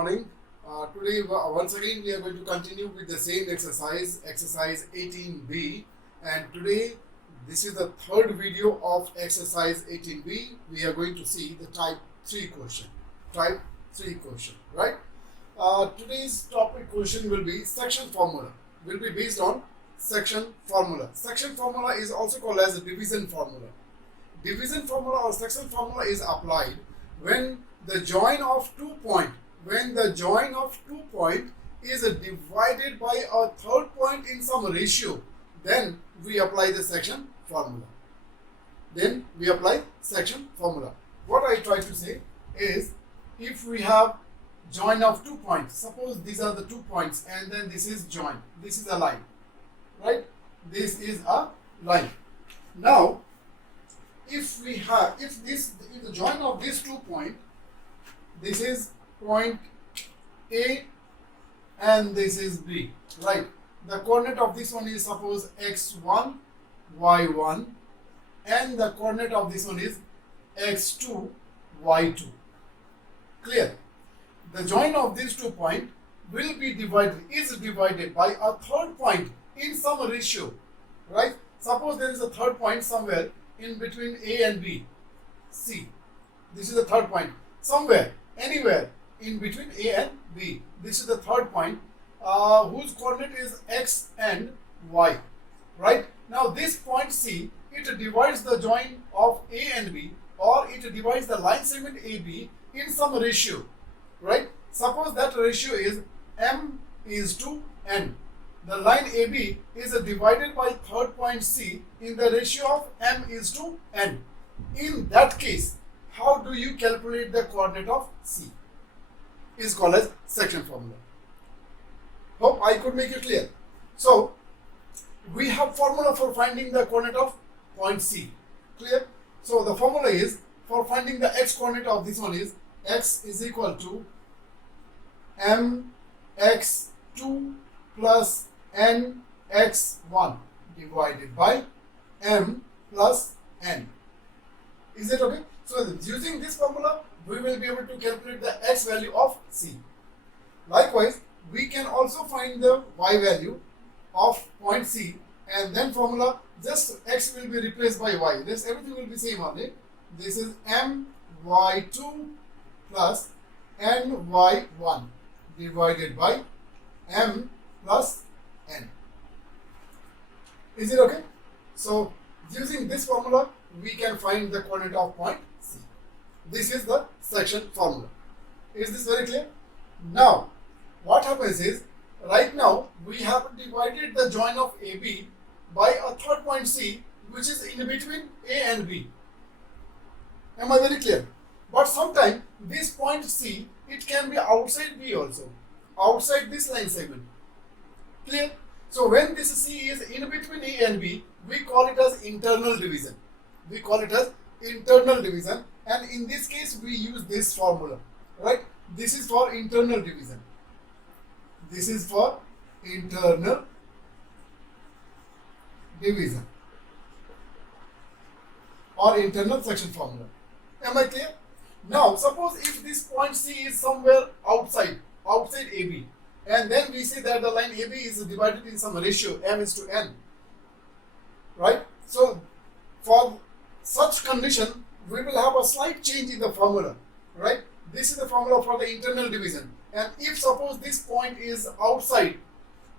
morning. Today, once again, we are going to continue with the same exercise, exercise 18b. And today, this is the third video of exercise 18b. We are going to see the type 3 question. Type 3 question, right? Today's topic question will be section formula. Will be based on section formula. Section formula is also called as a division formula. Division formula or section formula is applied when the join of 2 points is divided by a third point in some ratio, then we apply the section formula. What I try to say is, if we have join of 2 points, suppose these are the 2 points and then this is join, this is a line, right? This is a line. Now, if the join of these 2 points, this is point A and this is B, right? The coordinate of this one is suppose x1, y1, and the coordinate of this one is x2, y2. Clear? The join of these 2 points is divided by a third point in some ratio, right? Suppose there is a third point somewhere in between A and B, C. This is the third point. Somewhere, anywhere in between A and B. This is the third point whose coordinate is x and y, right? Now this point C, it divides the join of A and B, or it divides the line segment AB in some ratio, right? Suppose that ratio is m is to n. The line AB is divided by third point C in the ratio of m is to n. In that case, how do you calculate the coordinate of C? Is called as section formula. Hope I could make it clear. So, we have formula for finding the coordinate of point C. Clear? So, the formula is, for finding the x coordinate of this one is x is equal to mx2 plus nx1 divided by m plus n. Is it okay? So using this formula, we will be able to calculate the x value of C. Likewise, we can also find the y value of point C, and then formula, just x will be replaced by y. This everything will be same only. This is my2 plus ny1 divided by m plus n. Is it okay? So using this formula, we can find the coordinate of point C. This is the section formula. Is this very clear? Now, what happens is, right now we have divided the join of AB by a third point C, which is in between A and B. Am I very clear? But sometimes this point C, it can be outside B also, outside this line segment. Clear? So when this C is in between A and B, we call it as internal division. And in this case we use this formula, right? This is for internal division. Or internal section formula. Am I clear? Now suppose if this point C is somewhere outside AB, and then we see that the line AB is divided in some ratio m is to n, right? So for such condition, we will have a slight change in the formula, right? This is the formula for the internal division, and if suppose this point is outside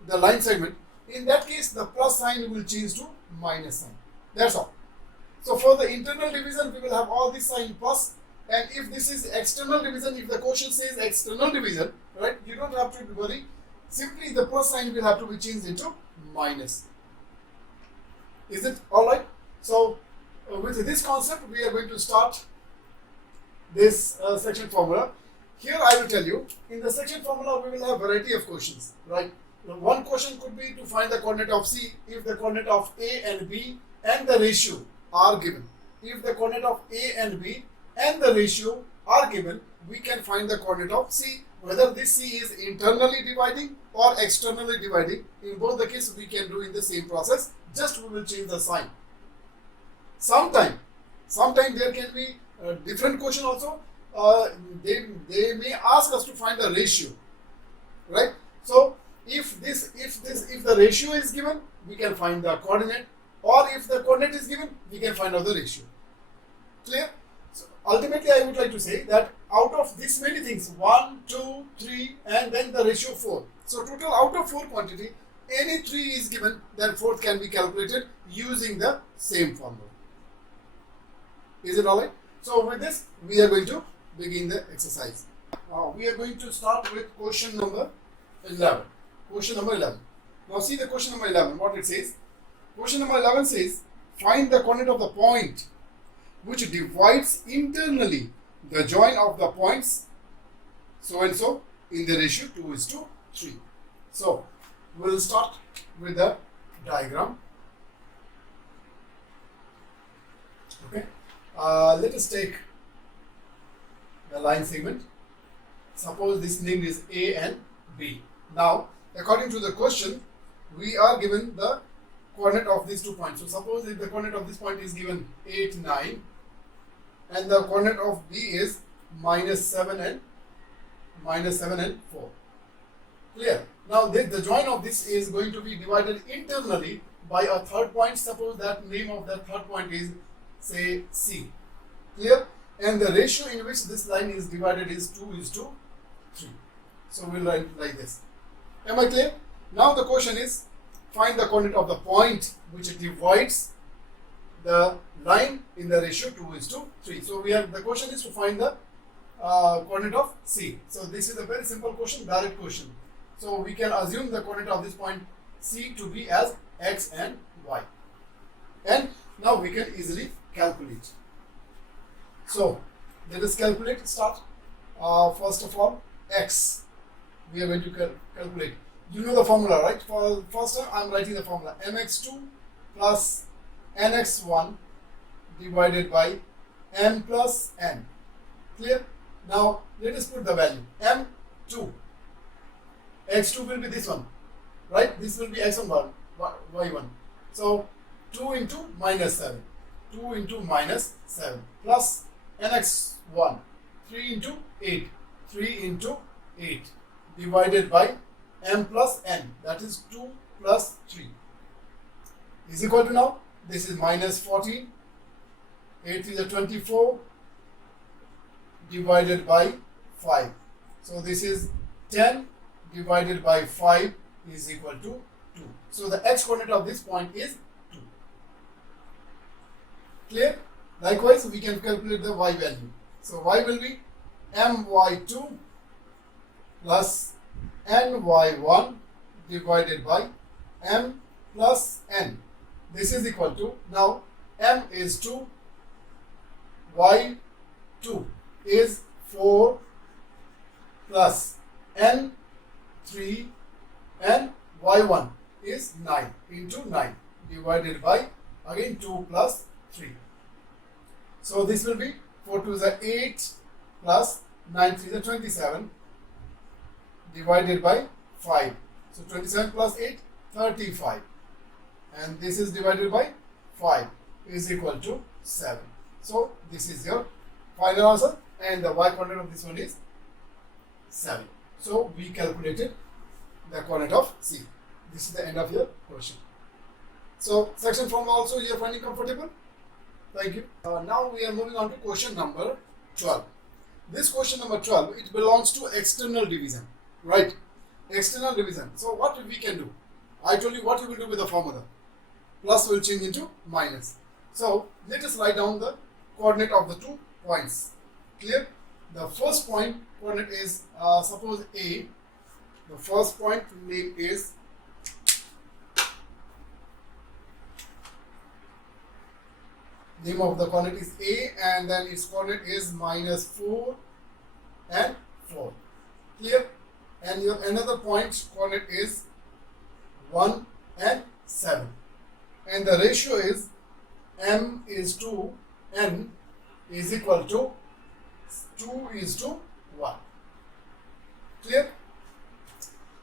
the line segment, in that case the plus sign will change to minus sign. That's all. So for the internal division, we will have all this sign plus, and if this is external division, if the question says external division, right, you don't have to worry. Simply the plus sign will have to be changed into minus. Is it all right? So with this concept, we are going to start this section formula. Here I will tell you, in the section formula, we will have variety of questions, right? One question could be to find the coordinate of C if the coordinate of A and B and the ratio are given. If the coordinate of A and B and the ratio are given, we can find the coordinate of C, whether this C is internally dividing or externally dividing. In both the cases, we can do in the same process, just we will change the sign. Sometime there can be a different question also. they may ask us to find the ratio, right? So if the ratio is given, we can find the coordinate, or if the coordinate is given, we can find out the ratio. Clear? So ultimately, I would like to say that out of this many things, 1, 2, 3, and then the ratio 4. So total out of 4 quantity, any 3 is given, then 4th can be calculated using the same formula. Is it alright? So with this, we are going to begin the exercise. We are going to start with question number 11. Question number 11. Now see the question number 11, what it says. Question number 11 says, find the coordinate of the point which divides internally the join of the points so and so in the ratio 2:3. So we'll start with the diagram. Okay. Let us take the line segment. Suppose this name is A and B. Now, according to the question, we are given the coordinate of these 2 points. So suppose if the coordinate of this point is given 8, 9, and the coordinate of B is -7 and 4. Clear? Now the join of this is going to be divided internally by a third point. Suppose that name of that third point is, say, C. Clear? And the ratio in which this line is divided is 2:3. So we'll write like this. Am I clear? Now the question is, find the coordinate of the point which divides the line in the ratio 2:3. So we have, the question is to find the coordinate of C. So this is a very simple question, direct question. So we can assume the coordinate of this point C to be as X and Y. And now we can easily calculate. So let us calculate, start. First of all, X. We are going to calculate. You know the formula, right? For first time, I am writing the formula. mx2 plus nx1 divided by m plus n. Clear? Now let us put the value. m2. x2 will be this one, right? This will be x1, y1. So 2 into -7. 2 into -7 plus nx1. 3 into 8. 3 into 8 divided by m plus n, that is 2 plus 3, is equal to, now this is -14, 8 is a 24 divided by 5. So this is 10 divided by 5 is equal to 2. So the x coordinate of this point is 2. Clear? Likewise, we can calculate the y value. So y will be my2 plus ny1 divided by m plus n. This is equal to, now m is 2, y2 is 4 plus n 3 and y1 is 9 into 9 divided by, again, 2 plus 3. So this will be 4 2 is 8 plus 9 3 is 27 divided by 5. So 27 plus 8, 35. And this is divided by 5 is equal to 7. So this is your final answer, and the y coordinate of this one is 7. So we calculated the coordinate of C. This is the end of your question. So section formula also you are finding comfortable? Thank you. Now we are moving on to question number 12. This question number 12, it belongs to external division, right? External division. So what we can do? I told you what we will do with the formula. Plus will change into minus. So let us write down the coordinate of the 2 points. Clear? The first point coordinate is, suppose A. The first point name is name of the coordinate is A, and then its coordinate is -4 and 4. Clear? And your another point coordinate is 1 and 7. And the ratio is m is to n is equal to 2:1. Clear?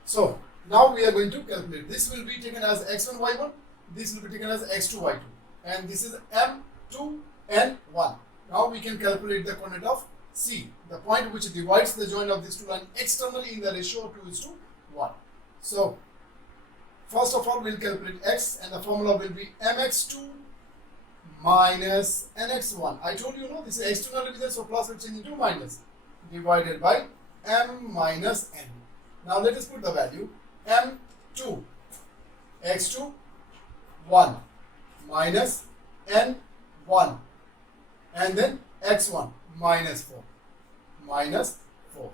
So now we are going to calculate. This will be taken as x1, y1. This will be taken as x2, y2. And this is m2 and 1. Now we can calculate the coordinate of C, the point which divides the joint of these two lines externally in the ratio of 2:1. So first of all, we'll calculate x, and the formula will be mx2 minus nx1. I told you, no, this is external division, so plus will change into minus, divided by m minus n. Now let us put the value m2, x2 1 minus n1, and then x1 minus 4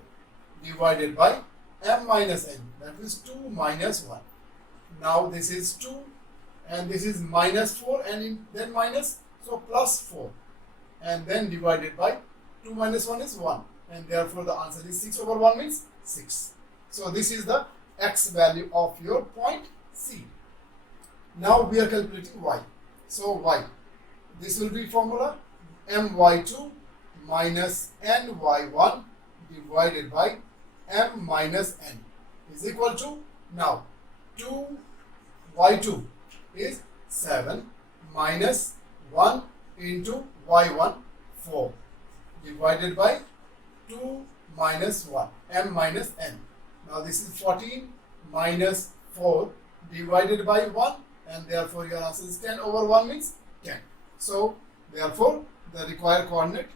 divided by m minus n, that is 2 minus 1. Now this is 2 and this is minus 4 and then minus, so plus 4, and then divided by 2 minus 1 is 1, and therefore the answer is 6/1 means 6. So this is the x value of your point C. Now we are calculating y. So y, this will be formula my2 minus ny1 divided by m minus n is equal to, now 2y2 is 7 minus 1 into y1 4 divided by 2 minus 1 m minus n. Now this is 14 minus 4 divided by 1, and therefore your answer is 10/1 means 10. So therefore the required coordinate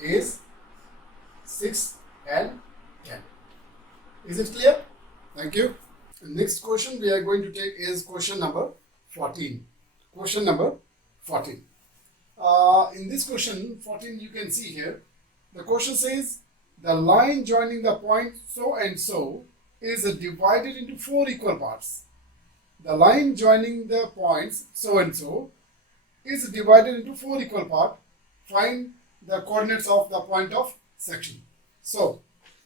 is 6 and 10. Is it clear? Thank you. The next question we are going to take is question number 14. Question number 14. In this question 14, you can see here, the question says the line joining the point so and so is divided into 4 equal parts. The line joining the points so and so is divided into 4 equal parts. Find the coordinates of the point of section. So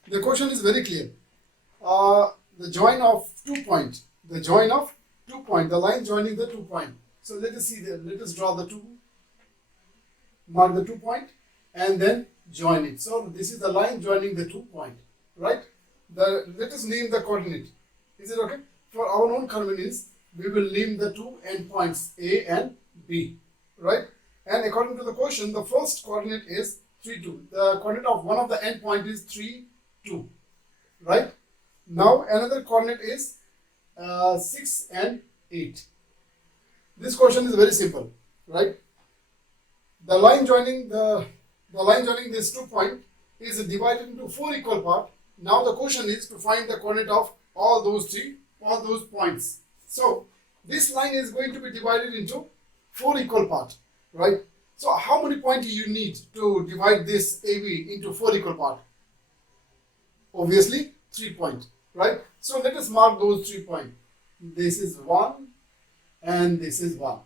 the question is very clear. The join of 2 points, the line joining the 2 points. So let us see there. Let us draw the 2, mark the 2 point, and then join it. So this is the line joining the 2 points, right? Let us name the coordinate. Is it okay? For our own convenience, we will name the 2 endpoints A and B, right? And according to the question, the first coordinate is 3, 2. The coordinate of one of the endpoint is 3, 2, right? Now another coordinate is 6 and 8. This question is very simple, right? The line joining this 2 point is divided into 4 equal parts. Now the question is to find the coordinate of all those points. So this line is going to be divided into 4 equal parts, right? So how many points you need to divide this AB into 4 equal parts? Obviously 3 points, right? So let us mark those 3 points. This is 1 and this is 1.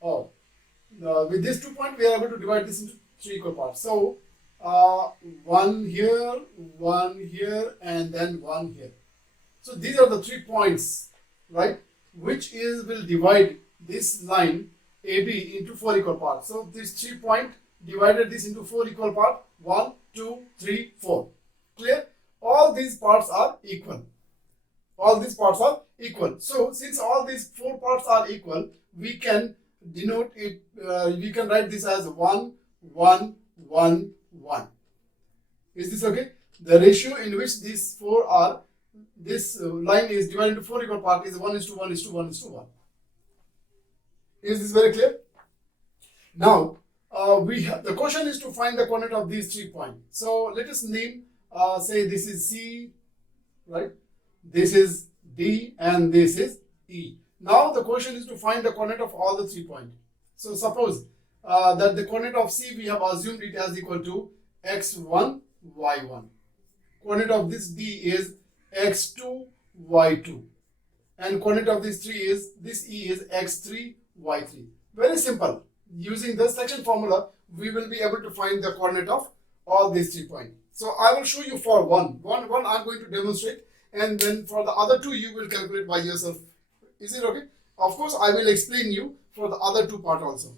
With these 2 points we are able to divide this into 3 equal parts. So 1 here, and then 1 here. So these are the 3 points, right, which will divide this line AB into 4 equal parts. So these 3 points divided this into 4 equal parts. 1, 2, 3, 4. Clear? All these parts are equal. So since all these 4 parts are equal, we can denote it. We can write this as 1, 1, 1, 1. Is this okay? The ratio in which these 4 are, this line is divided into 4 equal parts is 1:1:1:1. Is this very clear? Now the question is to find the coordinate of these 3 points. So let us name, say this is C, right? This is D and this is E. Now the question is to find the coordinate of all the 3 points. So suppose that the coordinate of C, we have assumed it as equal to x1, y1. Coordinate of this D is x2, y2. And coordinate of this E is x3, y3. Very simple. Using the section formula, we will be able to find the coordinate of all these 3 points. So I will show you for one I'm going to demonstrate, and then for the other 2 you will calculate by yourself. Is it okay? Of course, I will explain you for the other 2 parts also.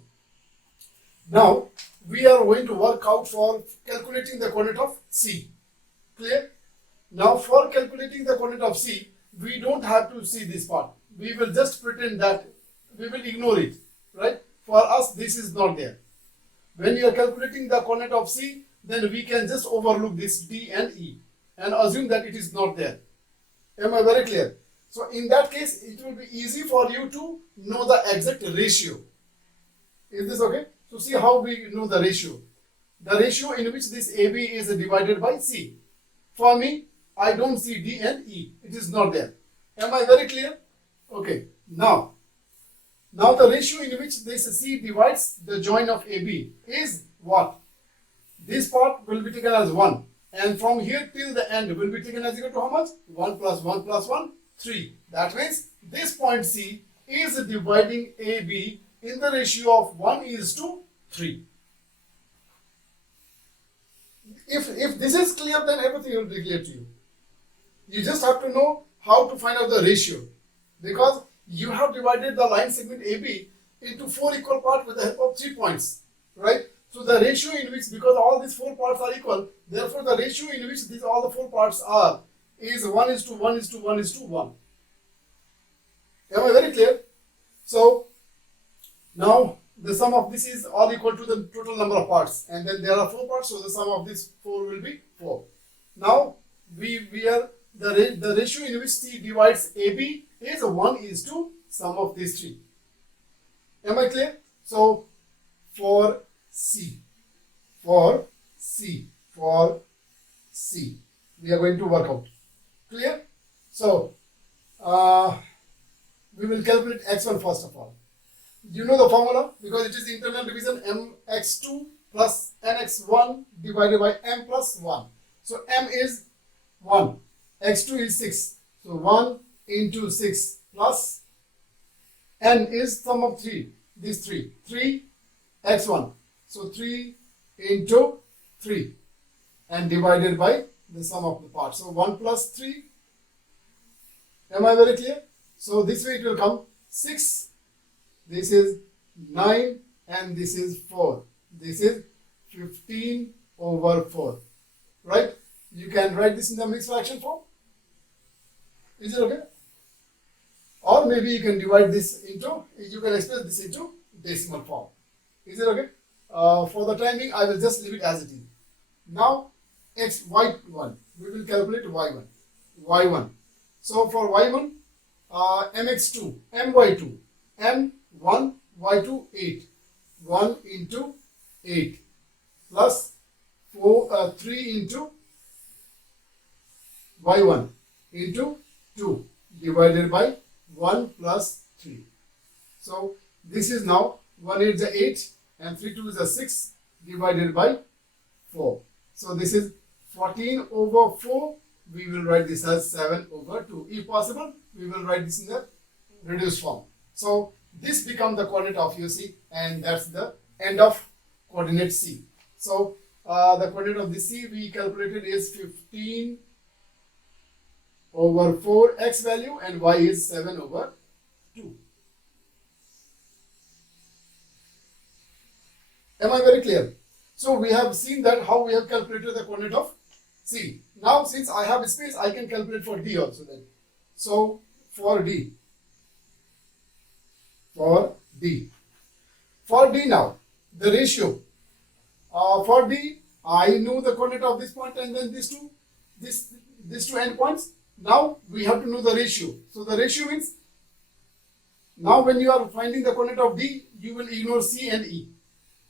Now we are going to work out for calculating the coordinate of C. Clear? Now for calculating the coordinate of C, we don't have to see this part. we will just pretend that we will ignore it, right? For us, this is not there. When you are calculating the coordinate of C, then we can just overlook this D and E and assume that it is not there. Am I very clear? So in that case, it will be easy for you to know the exact ratio. Is this okay? So see how we know the ratio. The ratio in which this AB is divided by C. For me, I don't see D and E. It is not there. Am I very clear? Okay. Now the ratio in which this C divides the join of AB is what? This part will be taken as 1. And from here till the end will be taken as equal to how much? 1 plus 1 plus 1, 3. That means this point C is dividing AB in the ratio of 1:3. If this is clear, then everything will be clear to you. You just have to know how to find out the ratio, because you have divided the line segment AB into 4 equal parts with the help of 3 points, right? So the ratio in which, because all these 4 parts are equal, therefore the ratio in which all the 4 parts are is 1:1:1:1. Am I very clear? So now the sum of this is all equal to the total number of parts, and then there are 4 parts, so the sum of these 4 will be 4. Now we are the ratio in which C divides AB is 1:, sum of these 3. Am I clear? So for C, we are going to work out. Clear? So we will calculate x1 first of all. You know the formula, because it is the internal division, mx2 plus nx1 divided by m plus 1. So m is 1, x2 is 6. So 1 into 6 plus n is sum of 3. These 3 x1. So 3 into 3 and divided by the sum of the parts. So 1 plus 3. Am I very clear? So this way it will come 6. This is 9 and this is 4. This is 15/4. Right? You can write this in the mixed fraction form. Is it okay? Or maybe you can divide this into, you can express this into decimal form. Is it okay? For the time being, I will just leave it as it is. Now, y1, we will calculate y1. So for y1, mx2, my2, m1, y2, 8. 1 into 8 plus 3 into y1 into 2 divided by 1 plus 3. So this is now 1 8 is 8 and 3 2 is 6 divided by 4. So this is 14/4. We will write this as 7/2. If possible, we will write this in the reduced form. So this becomes the coordinate of your C, and that's the end of coordinate C. So the coordinate of the C we calculated is 15/4 x value, and y is 7/2. Am I very clear? So we have seen that how we have calculated the coordinate of C. Now since I have space, I can calculate for D also then. So for D now, the ratio. For D, I know the coordinate of this point and then these two endpoints. Now we have to know the ratio. So the ratio means, now when you are finding the coordinate of D, you will ignore C and E.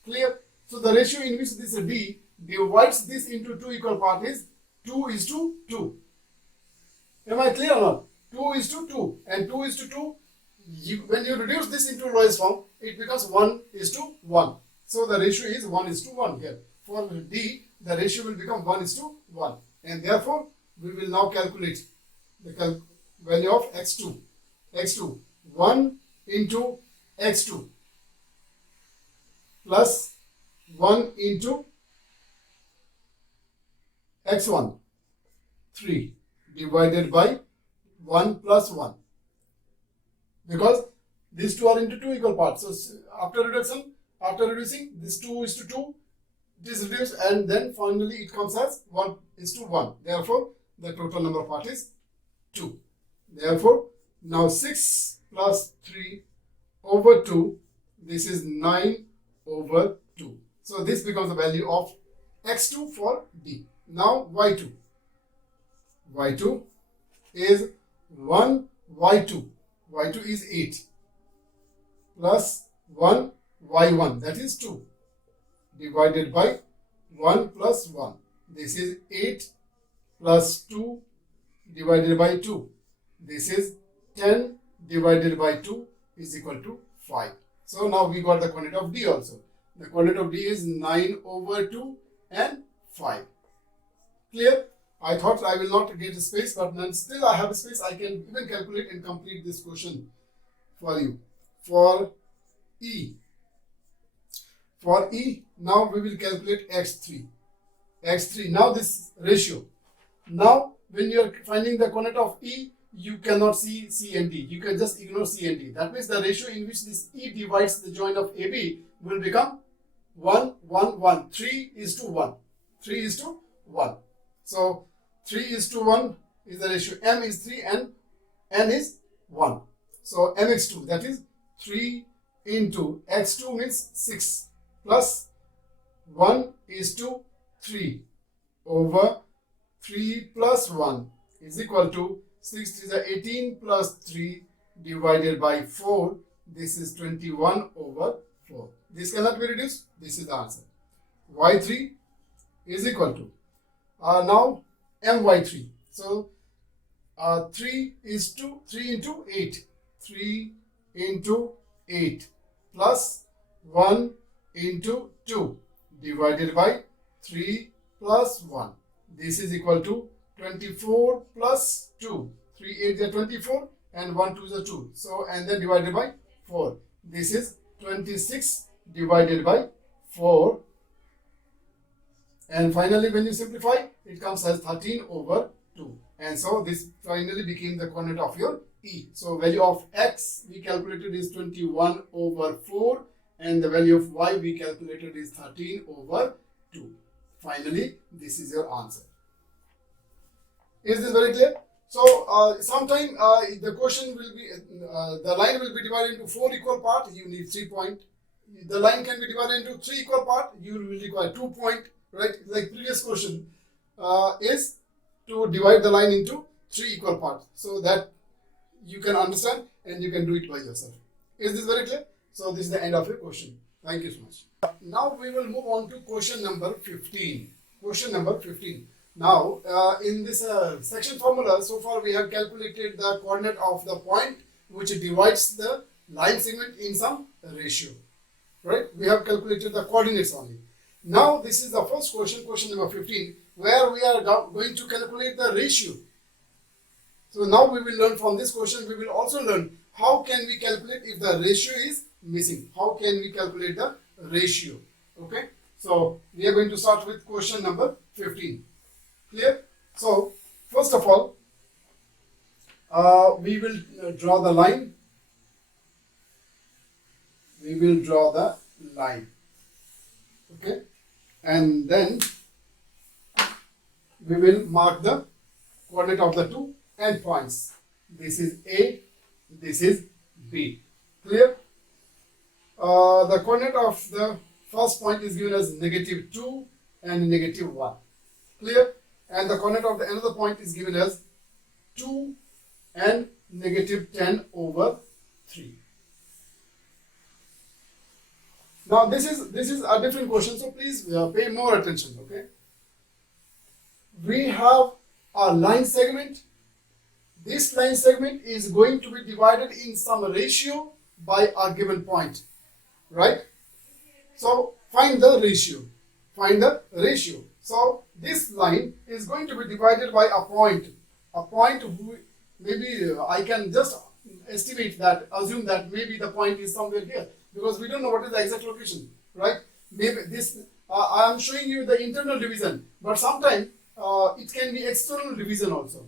Clear? So the ratio in which this D divides this into 2 equal parts is 2:2. Am I clear or not? 2:2, and 2:2. When you reduce this into lowest form, it becomes 1:1. So the ratio is 1:1 here. For D, the ratio will become 1:1, and therefore we will now calculate the value of x2. 1 into x2 plus 1 into x1, 3 divided by 1 plus 1. Because these two are into 2 equal parts. So after reducing, this 2:2, it is reduced, and then finally it comes as 1:1. Therefore, the total number of parts is 2. Therefore, Now 6 plus 3 over 2, this is 9 over 2. So this becomes the value of x2 for D. Now y2. y2 is 1 y2. y2 is 8 plus 1 y1, that is 2, divided by 1 plus 1. This is 8 plus 2 divided by 2. This is 10 divided by 2 is equal to 5. So now we got the coordinate of D also. The coordinate of D is 9 over 2 and 5. Clear? I thought I will not get a space, but then still I have a space. I can even calculate and complete this question for you. For E, now we will calculate x3. Now this ratio. Now when you are finding the coordinate of E, you cannot see C and D. You can just ignore C and D. That means the ratio in which this E divides the joint of AB will become 1, 1, 1. 3 is to 1. 3 is to 1. So 3 is to 1 is the ratio. M is 3 and N is 1. So mx2, that is 3 into x2 means 6 plus 1 is to 3 over 3 plus 1 is equal to 6 is 18 plus 3 divided by 4. This is 21 over 4. This cannot be reduced. This is the answer. y3 is equal to now my3. So 3 is to 3 into 8. 3 into 8 plus 1 into 2 divided by 3 plus 1. This is equal to 24 plus 2. 3 8 is 24 and 1 2 is 2. So and then divided by 4. This is 26 divided by 4. And finally when you simplify, it comes as 13 over 2. And so this finally became the coordinate of your E. So value of x we calculated is 21 over 4 and the value of y we calculated is 13 over 2. Finally, this is your answer. Is this very clear? So sometime the question will be, the line will be divided into 4 equal parts. You need 3 points. The line can be divided into 3 equal parts. You will require 2 points, right? Like previous question is to divide the line into 3 equal parts, so that you can understand and you can do it by yourself. Is this very clear? So this is the end of your question. Thank you so much. Now we will move on to question number 15. Question number 15. Now in this section formula, so far we have calculated the coordinate of the point which divides the line segment in some ratio. Right? We have calculated the coordinates only. Now this is the first question, question number 15, where we are going to calculate the ratio. So now we will learn from this question, we will also learn how can we calculate if the ratio is missing. How can we calculate the ratio? Okay. So we are going to start with question number 15. Clear? So first of all, we will draw the line. We will draw the line. Okay. And then we will mark the coordinate of the two endpoints. This is A, this is B. Clear? The coordinate of the first point is given as -2 and -1. Clear? And the coordinate of the another point is given as 2 and -10 over 3. Now this is a different question, so please pay more attention. Okay. We have a line segment. This line segment is going to be divided in some ratio by a given point, right? So find the ratio. Find the ratio. So this line is going to be divided by a point. A point who maybe I can just estimate that, assume that maybe the point is somewhere here, because we don't know what is the exact location, right? Maybe this I am showing you the internal division, but sometimes it can be external division also.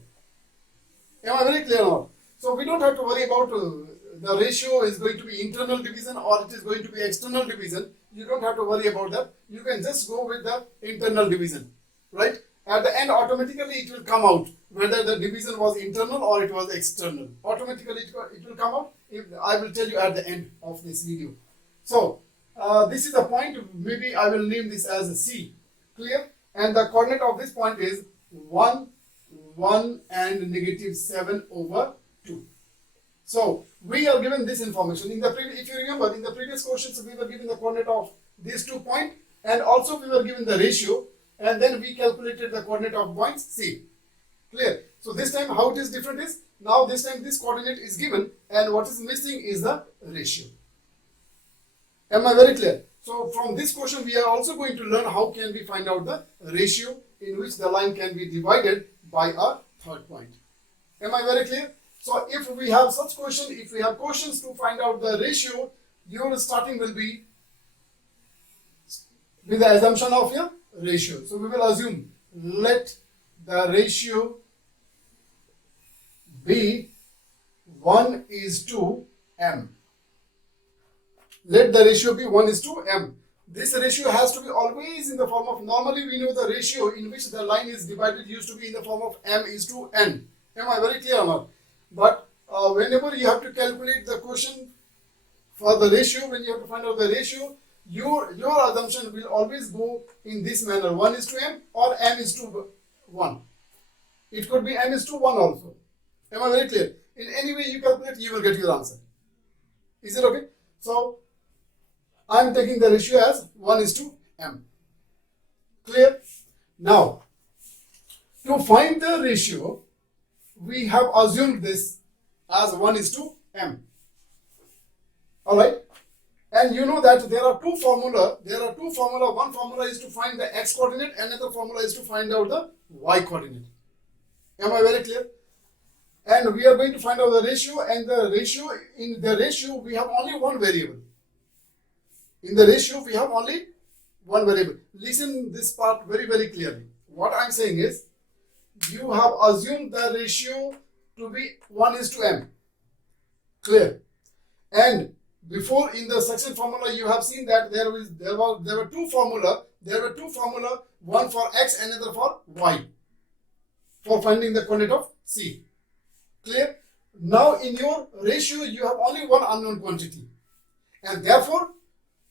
Am I very clear now? So we don't have to worry about the ratio is going to be internal division or it is going to be external division. You don't have to worry about that. You can just go with the internal division, right? at the end automatically it will come out whether the division was internal or it was external. Automatically it will come out. I will tell you at the end of this video. So this is a point. Maybe I will name this as a C. Clear? And the coordinate of this point is 1, 1 and negative 7 over 2. So we are given this information. If you remember, in the previous questions we were given the coordinate of these 2 points, and also we were given the ratio, and then we calculated the coordinate of points C. Clear? So this time how it is different is, now this time this coordinate is given and what is missing is the ratio. Am I very clear? So from this question we are also going to learn how can we find out the ratio in which the line can be divided by a third point. Am I very clear? So if we have such question, if we have questions to find out the ratio, your starting will be with the assumption of your ratio. So we will assume let the ratio be 1:m. Let the ratio be 1:m. This ratio has to be always in the form of, normally we know the ratio in which the line is divided used to be in the form of m:n. Am I very clear or not? But whenever you have to calculate the question for the ratio, when you have to find out the ratio, your assumption will always go in this manner, 1:m or m:1. It could be m:1 also. Am I very clear? In any way you calculate, you will get your answer. Is it okay? So I am taking the ratio as 1:m. Clear? Now, to find the ratio, we have assumed this as 1:m. Alright? And you know that there are two formula. One formula is to find the x coordinate, another formula is to find out the y coordinate. Am I very clear? And we are going to find out the ratio, and in the ratio we have only one variable. In the ratio we have only one variable. Listen this part very, very clearly. What I am saying is, you have assumed the ratio to be 1:m. Clear? And before, in the section formula, you have seen that there were two formula. There were two formula, one for x, another for y, for finding the coordinate of C. Clear? Now in your ratio, you have only one unknown quantity, and therefore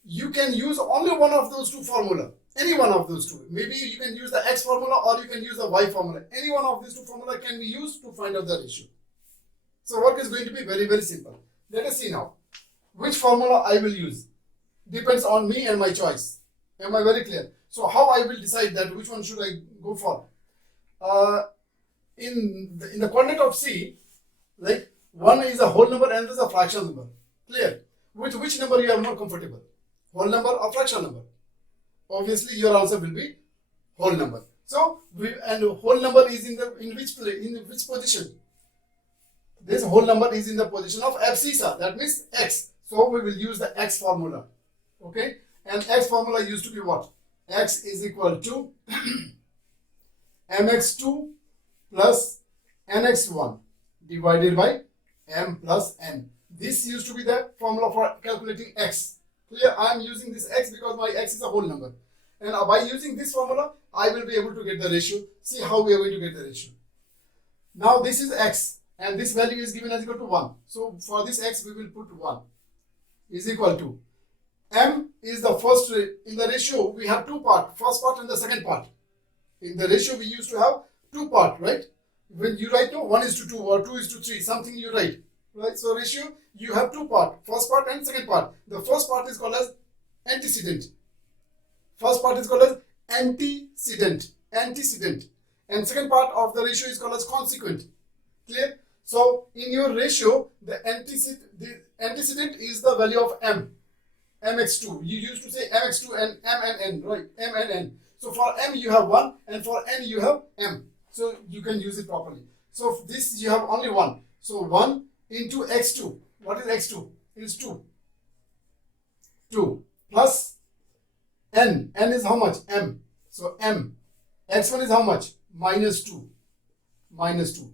you can use only one of those two formula. Any one of those two. Maybe you can use the x formula or you can use the y formula. Any one of these two formula can be used to find out the ratio. So work is going to be very, very simple. Let us see now. Which formula I will use depends on me and my choice. Am I very clear? So how I will decide that which one should I go for? In the coordinate of C, like one is a whole number and another is a fraction number. Clear? With which number you are more comfortable? Whole number or fraction number? Obviously your answer will be whole number. So whole number is in which position? This whole number is in the position of abscissa, that means x. So we will use the x formula. Okay? And x formula used to be what? X is equal to mx2 plus nx1 divided by m plus n. This used to be the formula for calculating x. Clear? I am using this x because my x is a whole number. And by using this formula, I will be able to get the ratio. See how we are going to get the ratio. Now this is x and this value is given as equal to 1. So for this x, we will put 1 is equal to m is the first. In the ratio, we have two parts, first part and the second part. In the ratio, we used to have two parts, right? When you write 1:2 or 2:3, something you write, right? So ratio, you have two parts, first part and second part. The first part is called as antecedent. First part is called as antecedent. And second part of the ratio is called as consequent. Clear? So in your ratio, the antecedent is the value of m, mx2. You used to say mx2 and m and n, right? M and n. So for m you have 1 and for n you have m. So you can use it properly. So this you have only 1. So 1 into x2. What is x2? It is 2. 2 plus n. N is how much? M. So m. x1 is how much? Minus 2. Minus 2.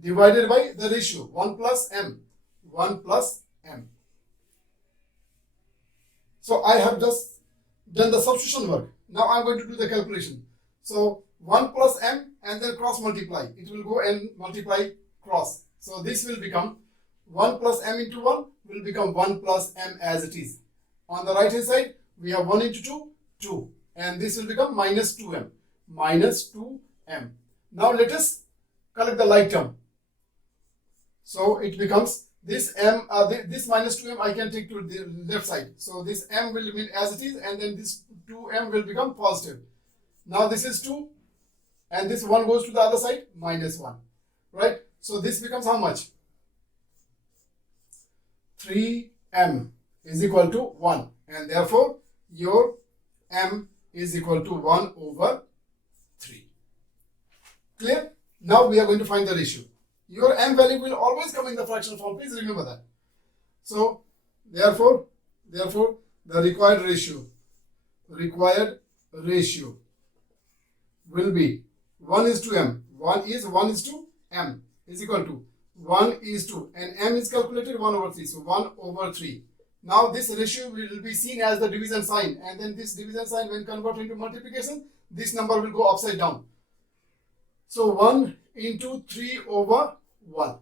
Divided by the ratio 1 plus m. 1 plus m. So I have just done the substitution work. Now I am going to do the calculation. So 1 plus m and then cross multiply. It will go and multiply cross. So this will become 1 plus m into 1 will become 1 plus m as it is. On the right hand side, we have 1 into 2, 2. And this will become minus 2m. Minus 2m. Now let us collect the like term. So it becomes this m, this minus 2m I can take to the left side. So this m will remain as it is and then this 2m will become positive. Now this is 2 and this 1 goes to the other side, minus 1. Right? So this becomes how much? 3m is equal to 1 and therefore your m is equal to 1 over 3. Clear? Now we are going to find the ratio. Your m value will always come in the fractional form. Please remember that. So therefore the required ratio will be 1 is to m. 1 is to m is equal to 1 is to, and m is calculated 1 over 3. So 1 over 3. Now this ratio will be seen as the division sign, and then this division sign when converted into multiplication, this number will go upside down. So 1 into 3 over 1.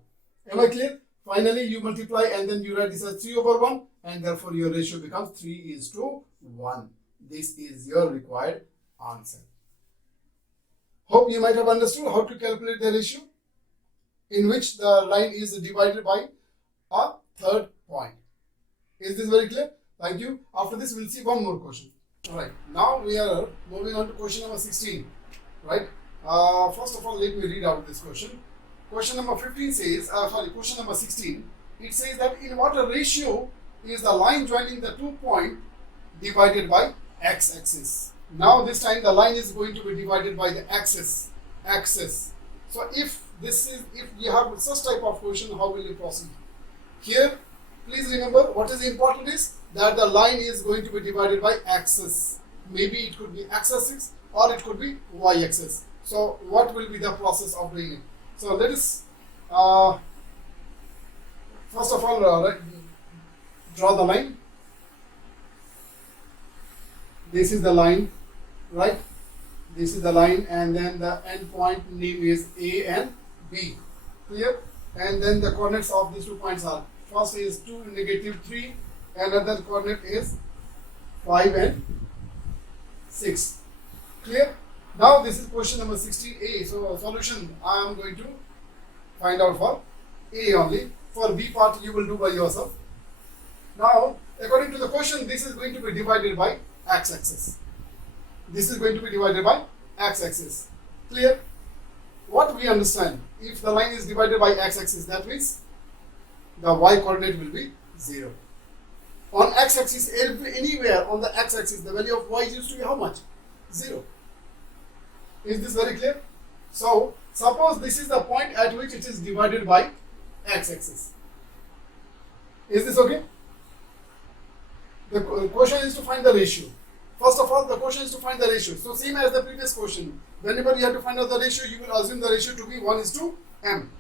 Am I clear? Finally you multiply and then you write this as 3 over 1 and therefore your ratio becomes 3 is to 1. This is your required answer. Hope you might have understood how to calculate the ratio in which the line is divided by a third point. Is this very clear? Thank you. After this, we'll see one more question. Alright, now we are moving on to question number 16. Right? First of all, let me read out this question. Question number 15 says, question number 16, it says that in what ratio is the line joining the 2 point divided by x-axis? Now this time the line is going to be divided by the axis. So if you have such type of question, how will you proceed? Here, please remember what is important is that the line is going to be divided by axis. Maybe it could be x-axis or it could be y-axis. So what will be the process of doing it? So let us first of all draw the line. This is the line, right? This is the line, and then the end point name is A and B. Clear? And then the coordinates of these 2 points are, first is 2, negative 3, another coordinate is 5 and 6. Clear? Now this is question number 16a. So solution I am going to find out for A only. For B part you will do by yourself. Now according to the question, this is going to be divided by x-axis. This is going to be divided by x-axis. Clear? What we understand, if the line is divided by x-axis, that means the y coordinate will be 0. On x-axis, anywhere on the x-axis, the value of y used to be how much? 0. Is this very clear? So suppose this is the point at which it is divided by x-axis. Is this okay? The question is to find the ratio. First of all, the question is to find the ratio. So same as the previous question. Whenever you have to find out the ratio, you will assume the ratio to be 1 is to m.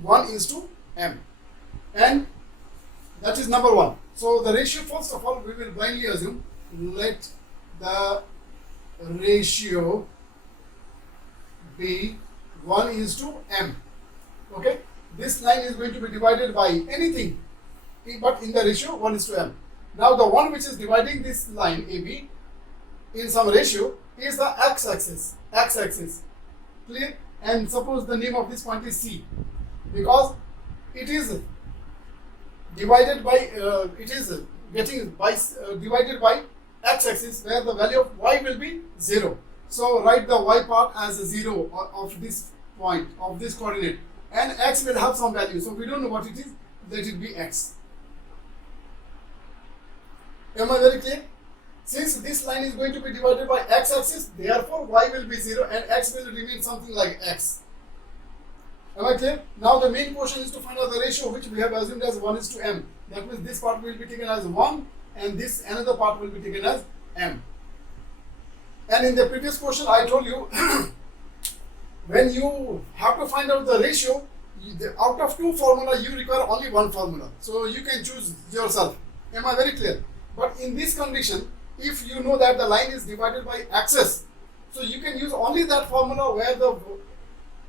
1 is to m. And that is number 1. So the ratio, first of all, we will blindly assume, let the ratio be 1 is to m. Okay? This line is going to be divided by anything, but in the ratio 1 is to m. Now the one which is dividing this line AB in some ratio is the x-axis. Clear? And suppose the name of this point is C, because it is divided by divided by x-axis, where the value of y will be 0. So write the y part as a 0 of this point, of this coordinate, and x will have some value. So we don't know what it is. Let it be x. Am I very clear? Since this line is going to be divided by x-axis, therefore y will be 0 and x will remain something like x. Am I clear? Now the main question is to find out the ratio, which we have assumed as 1 is to m. That means this part will be taken as 1 and this another part will be taken as m. And in the previous question I told you, when you have to find out the ratio, out of 2 formula you require only 1 formula. So you can choose yourself. Am I very clear? But in this condition, if you know that the line is divided by axis, So you can use only that formula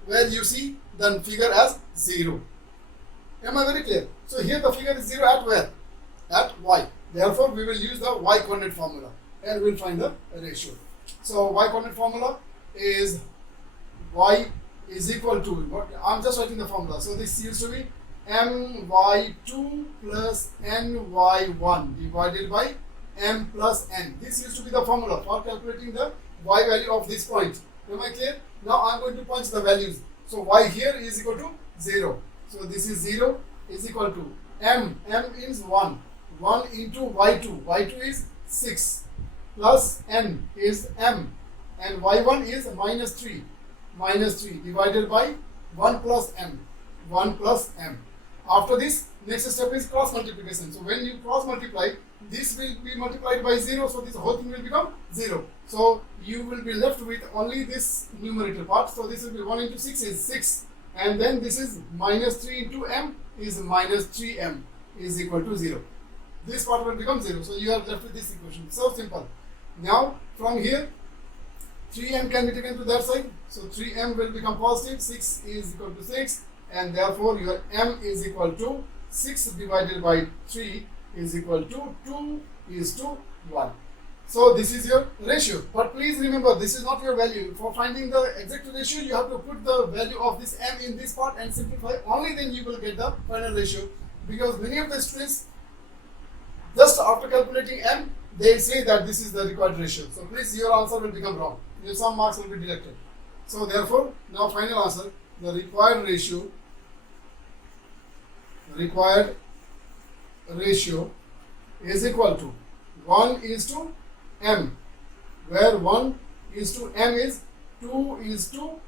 where you see the figure as 0. Am I very clear? So here the figure is 0 at where? At y. Therefore, we will use the y coordinate formula and we will find the ratio. So y coordinate formula is y is equal to what? I'm just writing the formula. So this used to be my2 plus ny1 divided by m plus n. This used to be the formula for calculating the y value of this point. Am I clear? Now I'm going to punch the values. So y here is equal to 0. So this is 0 is equal to m is 1. 1 into y2. y2 is 6 plus n is m and y1 is minus 3 divided by 1 plus m. 1 plus m. After this, next step is cross multiplication. So when you cross multiply, this will be multiplied by 0, so this whole thing will become 0. So you will be left with only this numerator part. So this will be 1 into 6 is 6, and then this is minus 3 into m is minus 3m is equal to 0. This part will become 0. So you are left with this equation. So simple. Now from here, 3m can be taken to that side. So 3m will become positive. 6 is equal to 6. And therefore your m is equal to 6 divided by 3 is equal to 2 is to 1. So this is your ratio. But please remember, this is not your value. For finding the exact ratio, you have to put the value of this m in this part and simplify. Only then you will get the final ratio. Because many of the students, just after calculating m, they say that this is the required ratio. So please, your answer will become wrong. Some marks will be deducted. So therefore, now final answer, the required ratio is equal to 1 is to m, where 1 is to m is 2 is to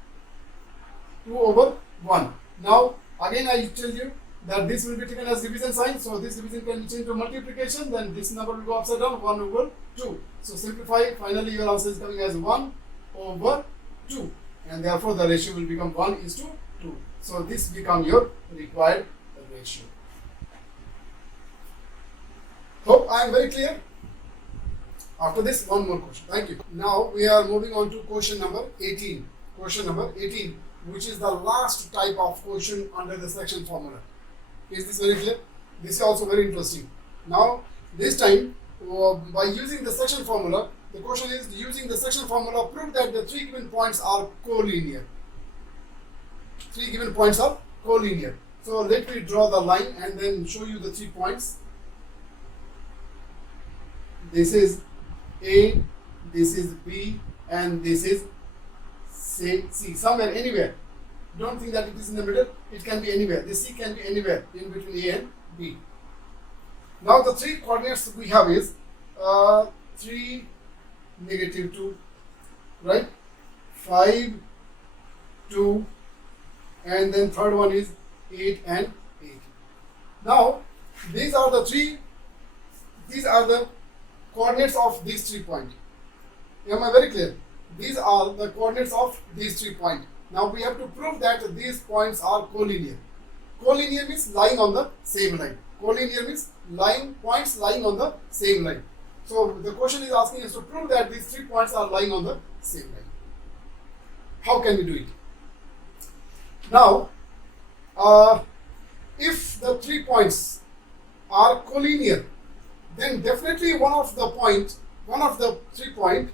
2 over 1. Now again I tell you that this will be taken as division sign, so this division can be changed to multiplication, then this number will go upside down, 1 over 2. So simplify, finally your answer is coming as 1 over 2, and therefore the ratio will become 1 is to 2. So this becomes your required ratio. Hope I am very clear. After this, one more question. Thank you. Now we are moving on to question number 18. Question number 18, which is the last type of question under the section formula. Is this very clear? This is also very interesting. Now this time, by using the section formula, the question is, using the section formula, prove that the 3 given points are collinear. 3 given points are collinear. So let me draw the line and then show you the 3 points. This is A, this is B, and this is C. Somewhere, anywhere. Don't think that it is in the middle. It can be anywhere. The C can be anywhere in between A and B. Now the 3 coordinates we have is 3, negative 2, right? 5, 2, and then third one is 8 and 8. Now these are the coordinates of these 3 points. Am I very clear? These are the coordinates of these 3 points. Now we have to prove that these points are collinear. Collinear means lying on the same line. Collinear means points lying on the same line. So the question is asking us to prove that these 3 points are lying on the same line. How can we do it? Now, if the 3 points are collinear, then definitely one of the 3 points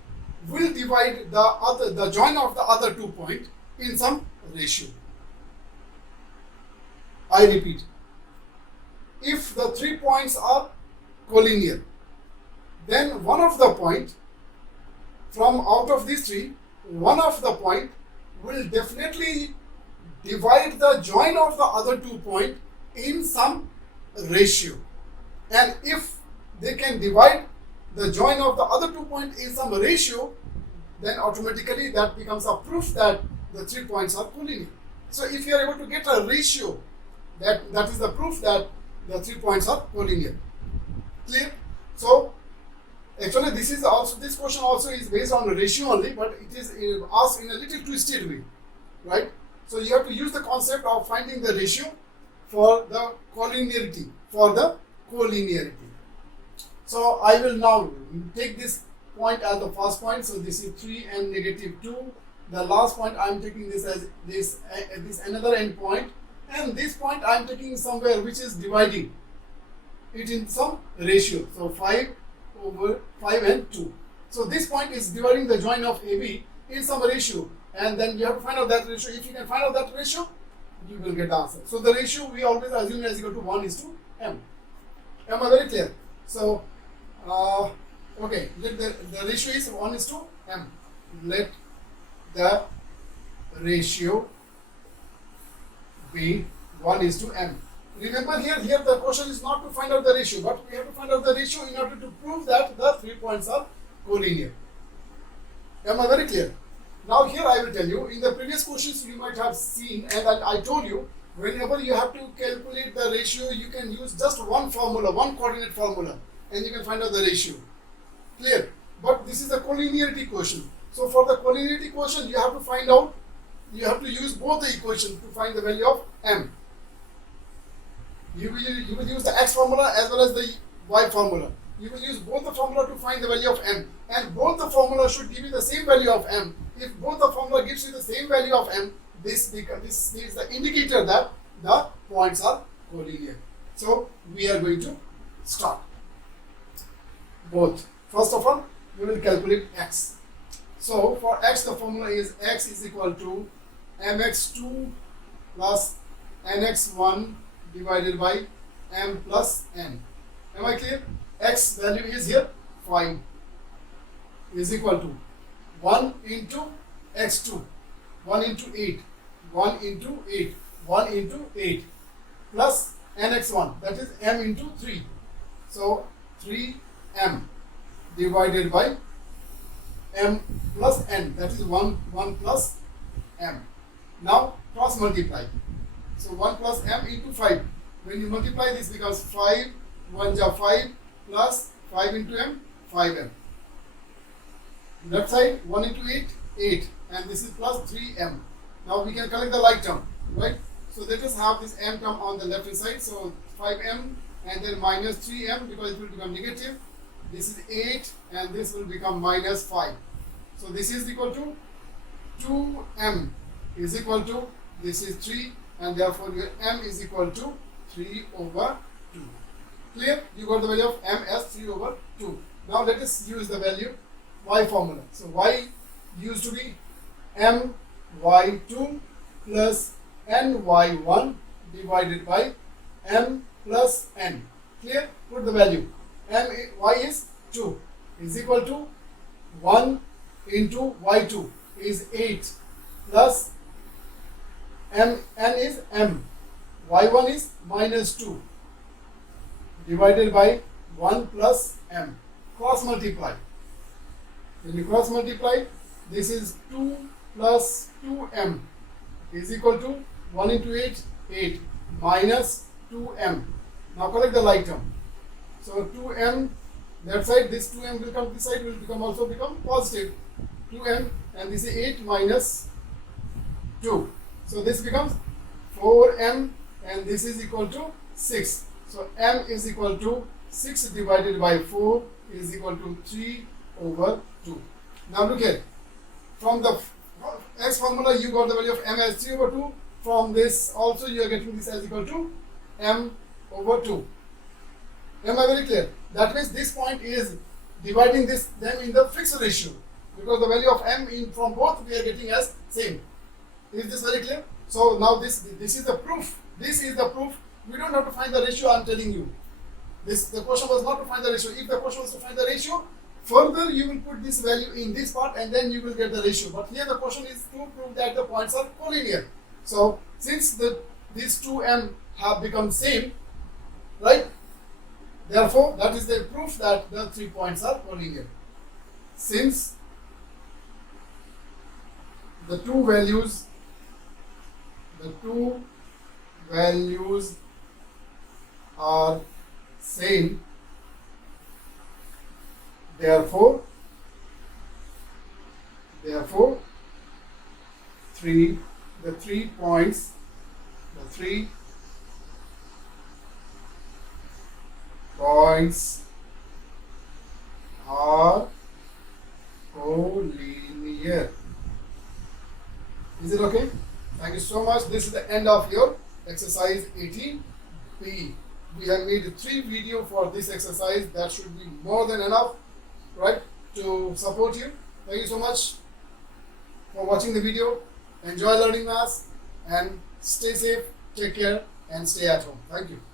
will divide the join of the other 2 points in some ratio. I repeat, if the 3 points are collinear, then one of the point from out of these 3, one of the point will definitely divide the join of the other 2 points in some ratio. And if they can divide the join of the other 2 points in some ratio, then automatically that becomes a proof that the 3 points are collinear. So if you are able to get a ratio, that is the proof that the 3 points are collinear. Clear? So actually this question also is based on a ratio only, but it is asked in a little twisted way, right? So you have to use the concept of finding the ratio for the collinearity, So I will now take this point as the first point, so this is 3 and negative 2. The last point I am taking this as this another end point, and this point I am taking somewhere which is dividing it in some ratio. So 5 over 5 and 2. So this point is dividing the join of AB in some ratio, and then you have to find out that ratio. If you can find out that ratio, you will get the answer. So the ratio we always assume is equal to 1 is to m. Am I very clear? So okay, let the ratio is 1 is to m. Let the ratio be 1 is to m. Remember here the question is not to find out the ratio, but we have to find out the ratio in order to prove that the 3 points are collinear. Am I very clear? Now here I will tell you, in the previous questions you might have seen, and I told you, whenever you have to calculate the ratio, you can use just one formula, one coordinate formula, and you can find out the ratio. Clear? But this is a collinearity question. So for the collinearity question, you have to find out, you have to use both the equations to find the value of m. You will use the x formula as well as the y formula. You will use both the formula to find the value of m, and both the formula should give you the same value of m. If both the formula gives you the same value of m, this is the indicator that the points are collinear. So we are going to start both. First of all, we will calculate x. So for x, the formula is x is equal to mx2 plus nx1 divided by m plus n. Am I clear? X value is here 5 is equal to 1 into x2, 1 into 8, 1 into 8, 1 into 8 plus nx1, that is m into 3. So 3m divided by m plus n, that is 1 plus m. Now cross multiply. So 1 plus m into 5. When you multiply, this becomes 5, 1 ja 5 plus 5 into m, 5m. Left side 1 into 8, 8, and this is plus 3m. Now we can collect the like term, right? So let us have this m term on the left hand side. So 5m and then minus 3m, because it will become negative. This is 8 and this will become minus 5. So this is equal to 2m is equal to, this is 3, and therefore your m is equal to 3 over 2. Clear? You got the value of m as 3 over 2. Now let us use the value y formula. So y used to be my2 plus ny1 divided by m plus n. Clear? Put the value. Y is 2 is equal to 1 into y2 is 8 plus n is m. y1 is minus 2 divided by 1 plus m. Cross multiply. When you cross multiply, this is 2 plus 2m is equal to 1 into 8, 8 minus 2m. Now collect the like term. So 2m, that side, this 2m will come, this side will become positive. 2m, and this is 8 minus 2. So this becomes 4m, and this is equal to 6. So m is equal to 6 divided by 4 is equal to 3 over 2. Now look here. From the x formula, you got the value of m as 3 over 2. From this also, you are getting this as equal to m over 2. Am I very clear? That means this point is dividing them in the fixed ratio, because the value of m from both we are getting as same. Is this very clear? So now this is the proof. This is the proof. We don't have to find the ratio. I am telling you. The question was not to find the ratio. If the question was to find the ratio, further you will put this value in this part and then you will get the ratio. But here the question is to prove that the points are collinear. So since these 2m have become same, right? Therefore, that is the proof that the 3 points are collinear. Since the two values are same, therefore the three points are so much. This is the end of your exercise 18B. We have made 3 videos for this exercise. That should be more than enough, right, to support you. Thank you so much for watching the video. Enjoy learning maths and stay safe, take care and stay at home. Thank you.